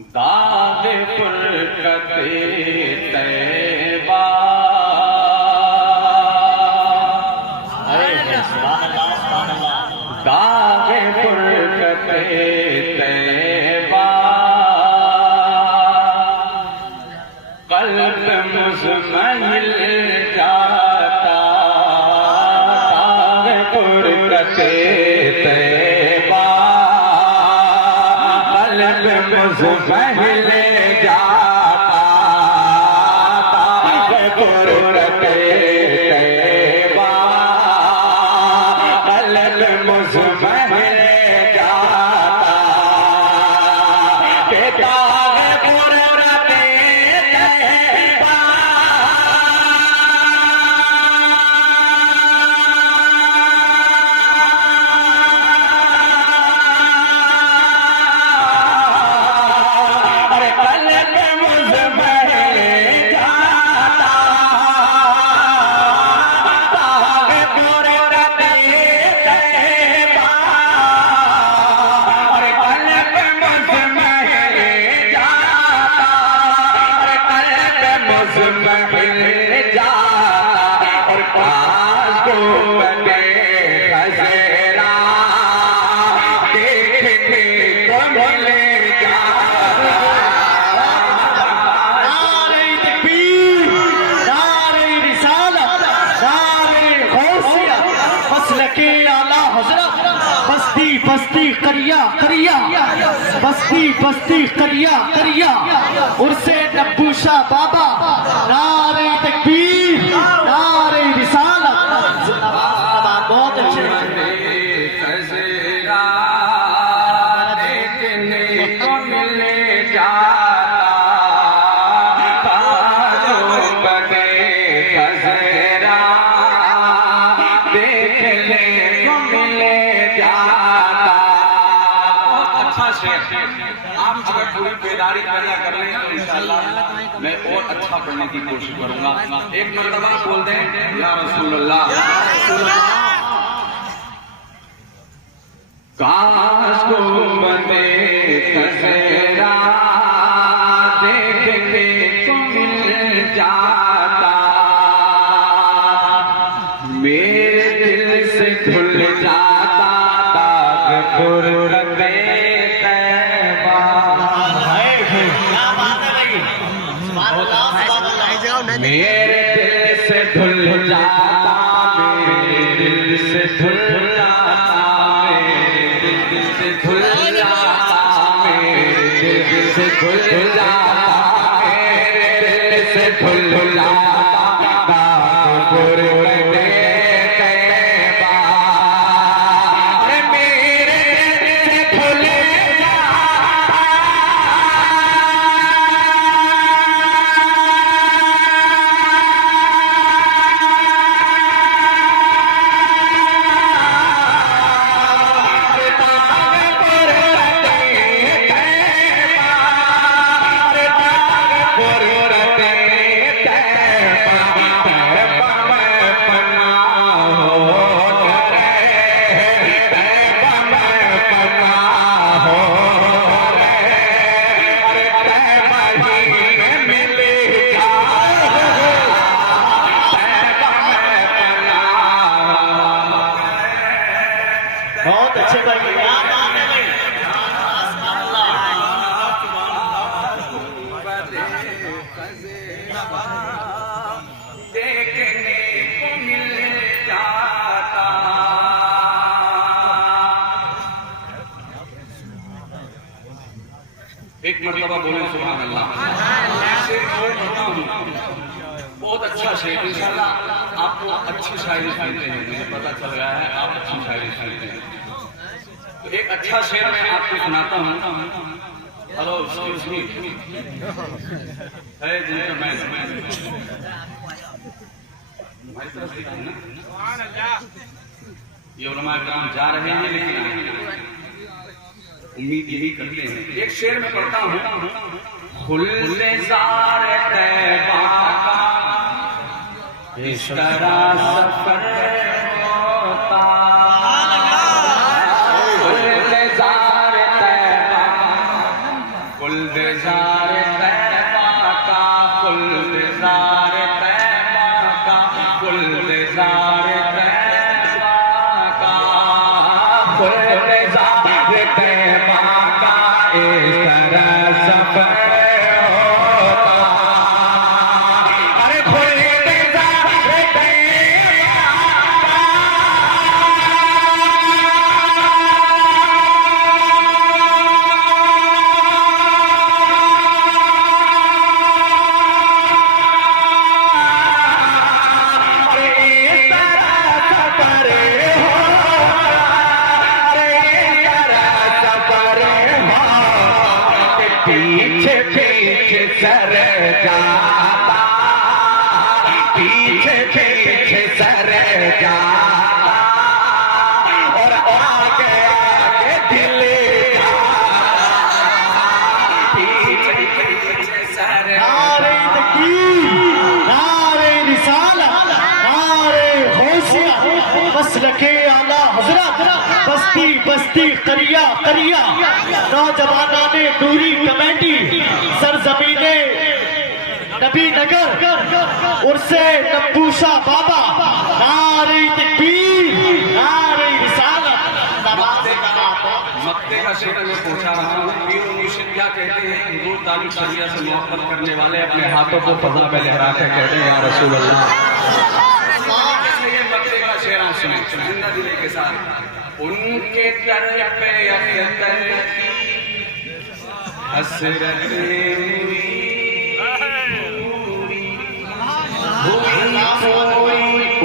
दागे फुरकते तैबा। दागे फुरकते तैबा कल्ब मुज़महिल जाता। दागे फुरकते तैबा कल्ब मुज़महिल जाता। दागे फुरकते तैबा कल्ब मुज़महिल जाता। के दागे फुरकते तैबा अरे कल्ब मुज़महिल जाता। दागे फुरकते तैबा अरे कल्ब मुज़महिल जाता। अरे कल्ब मुज़महिल जाता। और पास को बने खज़ेरा देखने को मिले जाता। नारे तकबीर, नारे रिसालत, नारे गौसिया, मसलके आला हज़रत, बस्ती बस्ती करिया करिया, बस्ती बस्ती करिया करिया, उर्से नब्बू शाह बाबा। नारे तकबीर, नारे रिसालत। बहुत अच्छे खज़ेरा देखने को मिले जाता। ताजों बने खज़ेरा देखने को मिले जाता। बहुत अच्छा शेर। आप अगर पूरी बेदारी पैदा कर लें तो इंशाअल्लाह मैं और अच्छा पढ़ने की कोशिश करूंगा। एक मरतबा बोल दें या रसूल अल्लाह। काश को बने खज़ेरा देखने को मिल जाता। मेरे दिल से धुल जाता दाग फुरकते तैबा। मेरे दिल से धुल जाता, मेरे दिल से धुल जाता, मेरे दिल से धुल जाता, मेरे दिल से धुल जाता, मेरे दिल से धुल जाता दाग फुरकते तैबा। अरे मेरे दिल से धुल बहुत अच्छे भाई। देखने को मिल जाता। एक मरतबा बोले सुभान अल्लाह। बहुत अच्छा शेर। इंशाअल्लाह आपको अच्छी शायरी सुनते हैं, मुझे पता चल गया है आप अच्छी शायरी सुनते हैं। तो एक अच्छा शेर मैं आपको सुनाता हूँ। हेलो एक्सक्यूज मी, है जेंटलमैन, हमारी तरफ से ना ये उलमा किराम जा रहे हैं, लेकिन उम्मीद यही करते हैं। एक शेर में पढ़ता हूँ। खुल्लेज़ार तैबा इस तरह सफर होता। खुल्लेज़ार तैबा गुलजार तैबा का, गुलजार तैबा का, गुलजार तैबा का, गुलजार तैबा का इस तरह सफर पीछे पीछे सर जाता, पीछे पीछे सर जाता और आगे आगे दिल पीछे पीछे सर। नारे तकबीर, नारे रिसालत, नारे गौसिया, मसलके आला हजरत, बस्ती बस्ती करिया करिया, नौजवाना ने दूरी कमेटी, सरजमीने नबी नगर, उर्से नबूशा बाबा, नारे तकबीर, नारे रिसालत। मक्के का शेर में पूछा रहा हूँ, पीर मुर्शिद क्या कहते हैं? हुजूर तालिब शरिया से मोहब्बत करने वाले अपने हाथों को फजा में लहराते कहते हैं या रसूल अल्लाह। ये मक्के का शेर आप सुने जिंदा दिली के साथ। उनके दर पे अख्तर की हसरत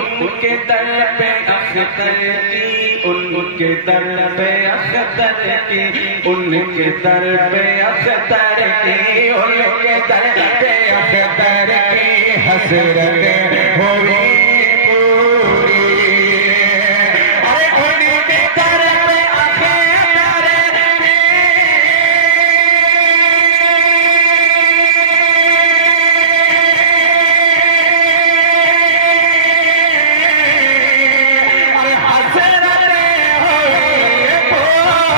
उनके दर पे अख्तर की, उनके दर पे अख्तर की, उनके दर पे अख्तर की, उनके दर पे अख्तर की हसरत हुई पूरी। अरे उनके दर पे अख्तर की, अरे हसरत हुई पूरी।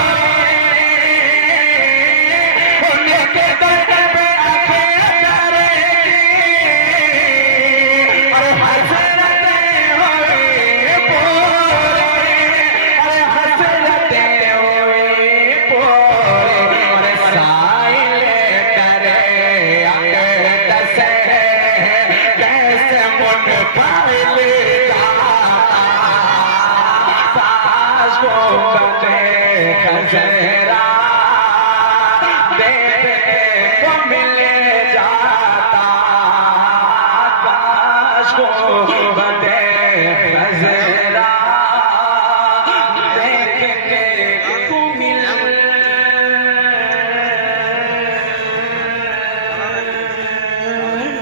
उनके दर पे अख्तर की, अरे हसरत हुई पूरी। अरे हसरत हुई पूरी। अरे साइल करे अक़दस कैसे मुनफिल ताश को बने खजरा देखने को मिल जाता, ताश को बने खजरा देखने को मिल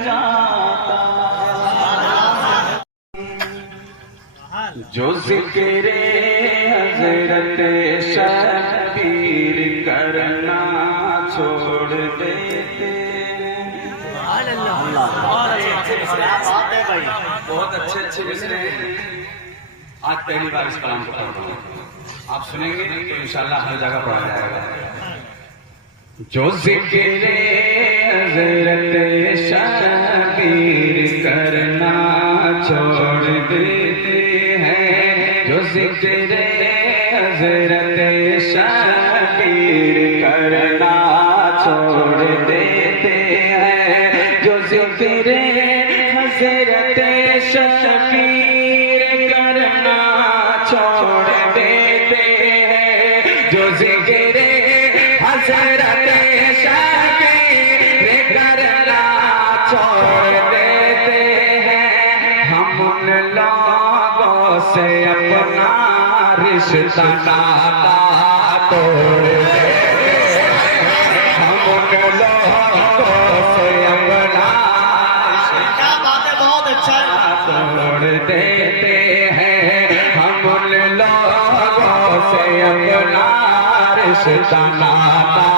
जाता। जो जिक्र हजरत शबीर करना छोड़ देते। बहुत अच्छे अच्छे मिसरे आज पहली बार इस कलाम को पढ़ रहा हूँ, आप सुनेंगे तो इंशाल्लाह हर जगह पढ़ा जाएगा। जो जिक्र हजरत शबीर करना छोड़ देते हैं, जो जिक्र हजरत शबीर करना छोड़ देते हैं, जो जिक्र हजरत शबीर करना छोड़ देते हैं, जो जिक्र हजरत शबीर करना छोड़ देते हैं, हम उन लोगों से अपना रिश्ता नाता तोड़ देते हैं, हम उन लोगों से अपना क्या बात है, बहुत अच्छा है। तोड़ देते हैं, हम उन लोगों से अपना रिश्ता नाता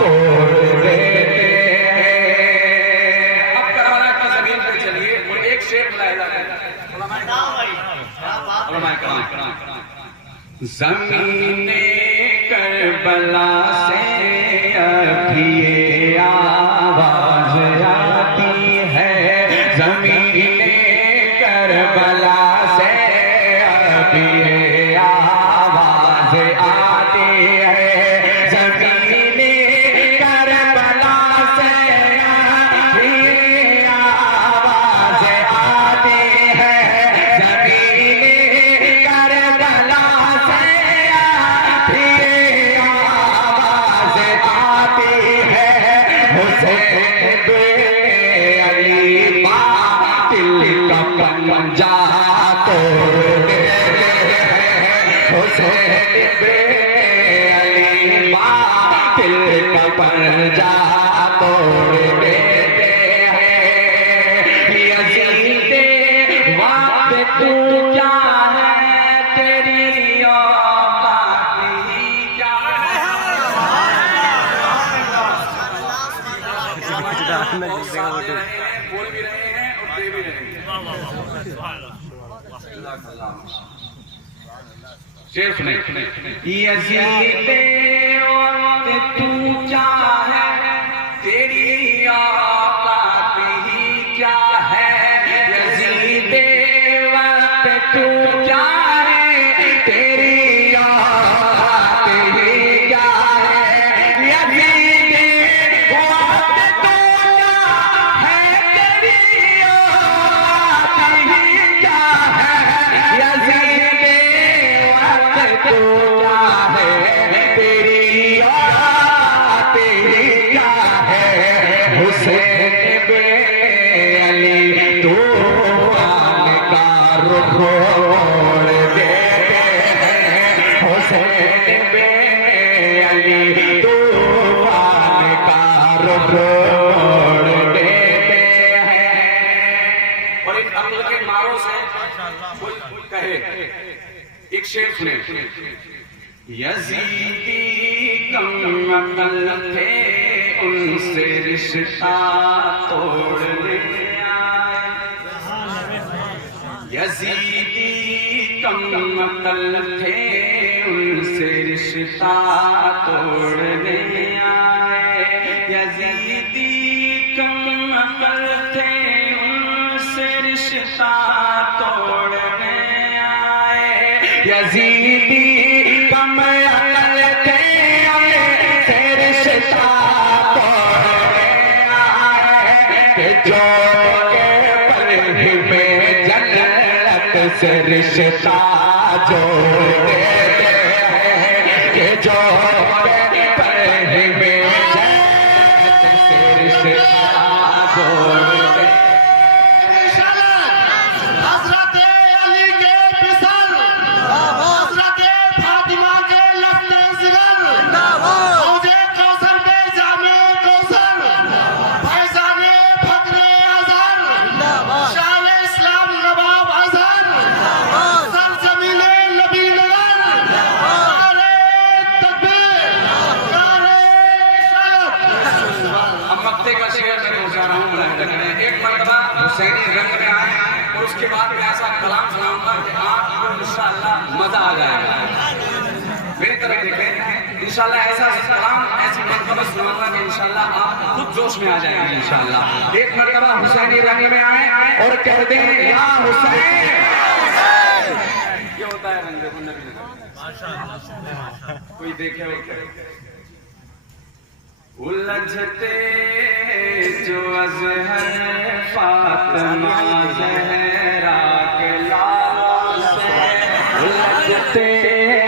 तोड़ देते हैं। अब करबला की जमीन पे चलिए और एक शेर बुलाया जाता है। ज़मीने करबला से अभी ये हुसैन बे अली बातिल का पंजा तोड़ दे, हुसैन बे अली बातिल का पंजा तोड़ देते हैं। यजीदे वक्त तू क्या है, तेरी औकात ही क्या है। बोल भी रहे हैं और दे भी रहे हैं। शेर सुने। यजीदे वक्त तू क्या है, तेरी औकात ही क्या है। यजीदे वक्त तू क्या है, तेरी औकात ही क्या है। यजीदे वक्त तू क्या है, तेरी औकात ही क्या है। यजीदे वक्त तू क्या है, तेरी औकात ही क्या है। हुसैन बे अली तूफान का रुख मोड़ देते हैं। हुसैन बे अली तूफान का रुख मोड़ देते हैं। और इन अक्ल के मारों से कोई कहे, एक शेर सुने। यजीदी कम अकल थे, उनसे रिश्ता तोड़ने आए। यजीदी कम अकल थे, उनसे रिश्ता तोड़ने आए। यजीदी कम अकल थे, उनसे रिश्ता तोड़ने आए। यजीदी कम अकल थे, उनसे रिश्ता तोड़ने आए। जो के पलही में जन्नत से रिश्ता जोड़ देते हैं। कि जो के पलही में जन्नत से रिश्ता जोड़ देते हैं। हजरत अली के पिसल, हजरत फातिमा के लफ्ते जिगर, मौजे कौसर पे जामे कौसर, फैजाने फकरे अजहर, शान इस्लाम नवाब अजहर, सरजमीने नबी नगर, नारे तकबीर, नारे रिसालत। अब मक्ते का शेर मैं पहुंचा रहा हूँ। एक मरतबा हुसैनी रंग में आए और उसके बाद मैं ऐसा कलाम सुनाऊंगा कि आपको इंशाअल्लाह मजा आ जाएगा। मेरी तरफ देखें, इंशाअल्लाह ऐसा कलाम, ऐसी मरतबा सुनाऊंगा कि इंशाअल्लाह आप खुद जोश में आ जाएंगे इंशाअल्लाह। एक मरतबा हुसैनी रंग में आए और कहते हैं या हुसैन। ये होता है रंग, देखो नबी कोई देखे हो क्या? उलझते जो अज़हर फातिमा ज़हरा के लाल से, उलझते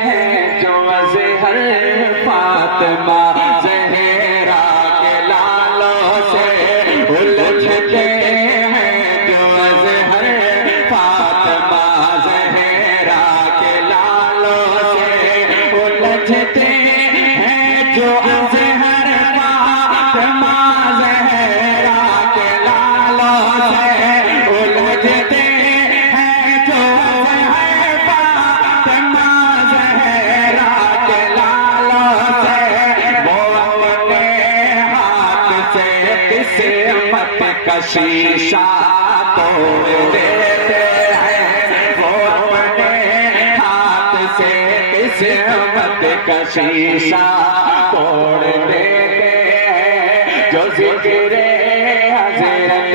हैं जो अज़हर फातिमा ज़हरा के लालों से, उलझते हैं जो अज़हर फातिमा ज़हरा के लालों से, उलझते हैं जो अज़हर फातिमा ज़हरा के लालों से, उलझते हैं जो अज़हर फातिमा ज़हरा के लालों से। वो अपने हाथ से किस्मत का शीशा तोड़ देते हैं। वो अपने हाथ से किस्मत का शीशा तोड़ देते हैं। जो ज़िक्र हज़रत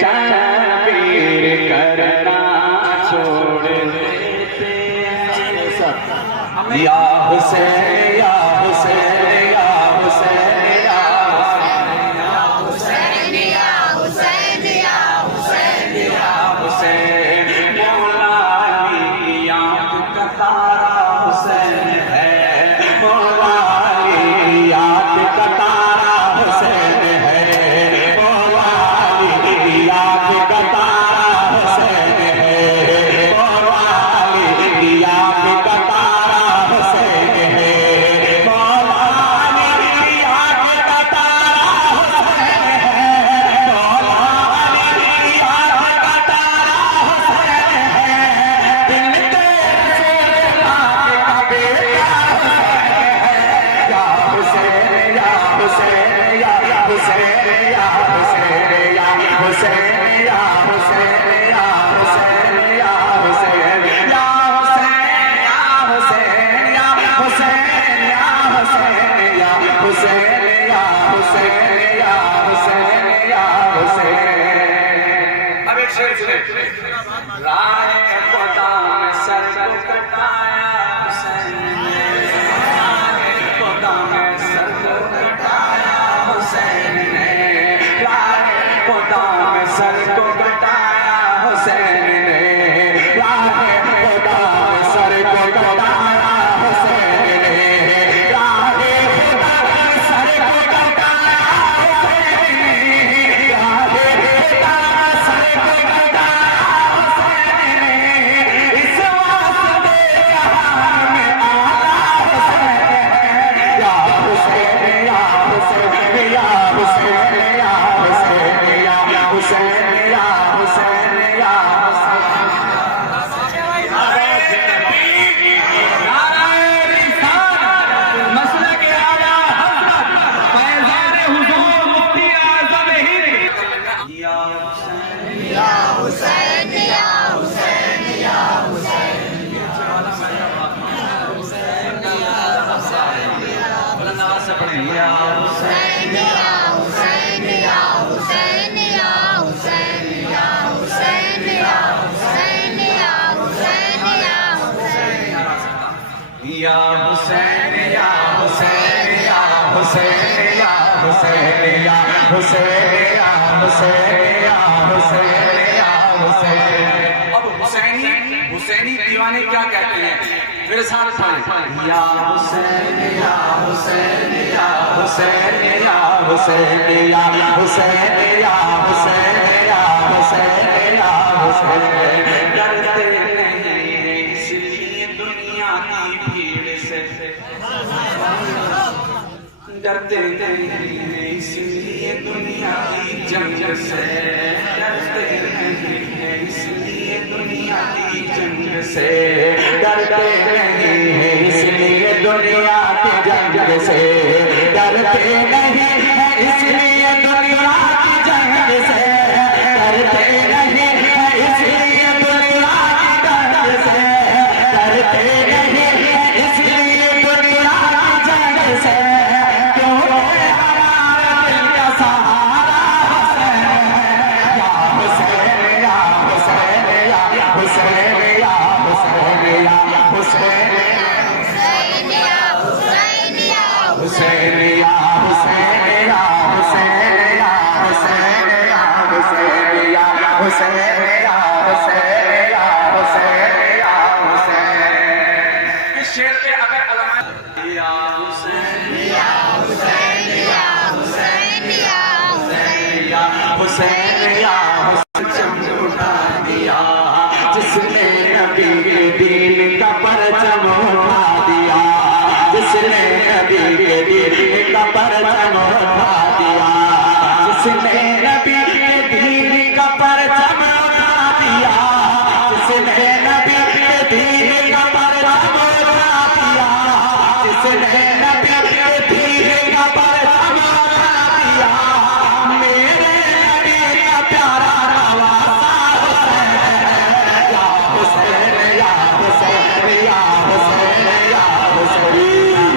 शबीर करना छोड़ देते हैं। या हुसैन या हुसैन या हुसैन या हुसैन या हुसैन या हुसैन या हुसैन, मौला अली याद का तारा हुसैन है। मौला अली याद का तारा हुसैन है। अब एक शेर सुने। राह खुदा में सर को कटाया हुसैन ने, राह खुदा में सर को कटाया हुसैन ने, राह खुदा में सर को कटाया हुसैन ने, राह खुदा में सर को कटाया हुसैन ने, राह खुदा में सर को कटाया हुसैन ने, राह खुदा में सर को कटाया हुसैन ने, इस वास्ते जहां में आया हुसैन, या हुसैन या हुसैन या हुसैन या हुसैन या हुसैन या हुसैन या या हुसैन या हुसैन या हुसैन या हुसैन या हुसैन या हुसैन या हुसैन या हुसैन। अब हुसैनी दीवाने क्या कहते हैं, मेरे साथ पढ़ें। या हुसैन या हुसैन या हुसैन या हुसैन या हुसैन या हुसैन या हुसैन या हुसैन। डरते नहीं इसलिए दुनिया की भीड़ से, डरते नहीं इसलिए दुनिया की जंग से, डरते नहीं इसलिए दुनिया की जंग से, डरते नहीं इसलिए दुनिया की जंग से, डरते नहीं इसलिए दुनिया की जंग से, डरते नहीं इसलिए दुनिया की जंग से, डरते नहीं इसलिए दुनिया की जंग से, क्योंकि हमारा दिल का सहारा हुसैन है। या हुसैन या हुसैन या हुसैन या हुसैन या हुसैन हुसैन या हुसैन या हुसैन या हुसैन या हुसैन या हुसैन या हुसैन या हुसैन या हुसैन। इस शेर के अगर अलमा या हुसैन या हुसैन या हुसैन या हुसैन या हुसैन या हुसैन उठा दिया, जिसने नबी के दीन का परचम उठा दिया, जिसने नबी के दीन का परचम उठा दिया, जिसने नबी के दीन का परचम उठा दिया, जिसने नबी के दीन का परचम उठा दिया, जिसने नबी के दीन का परचम उठा दिया, मेरे नबी का प्यारा नवासा हुसैन है। या हुसैन या हुसैन या हुसैन या हुसैन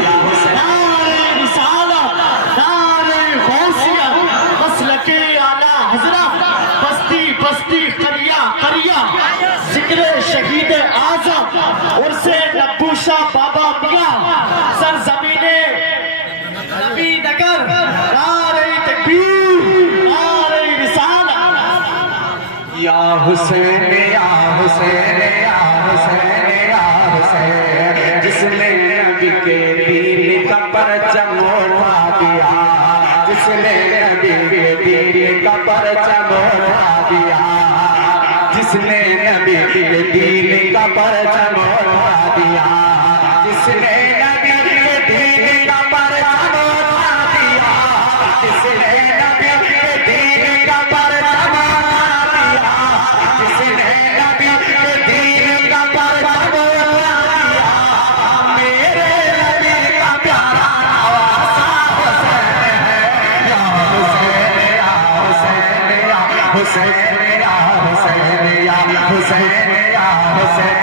या हुसैन। नारे रिसालत, नारे गौसिया, मसलके आला हज़रत, बस्ती बस्ती करिया करिया, जिक्र शहीद आज़म उर्से नब्बूशा बाबा मियां, सरज़मीने नबी नगर, नारे तकबीर, नारे रिसालत। या हुसैन या हुसैन या हुसैन या हुसैन, जिसने नबी के दीन का परचम उठा दिया, जिसने नबी के दीन का परचम उठा दिया, जिसने नबी के दीन का परचम उठा दिया, जिसने नबी के दीन का परचम उठा दिया, जिसने नबी के दीन का परचम उठा दिया, जिसने नबी के दीन का परचम उठा दिया, मेरे नबी का प्यारा नवासा हुसैन है। या हुसैन हुसैन या हुसैन या हुसैन या हुसैन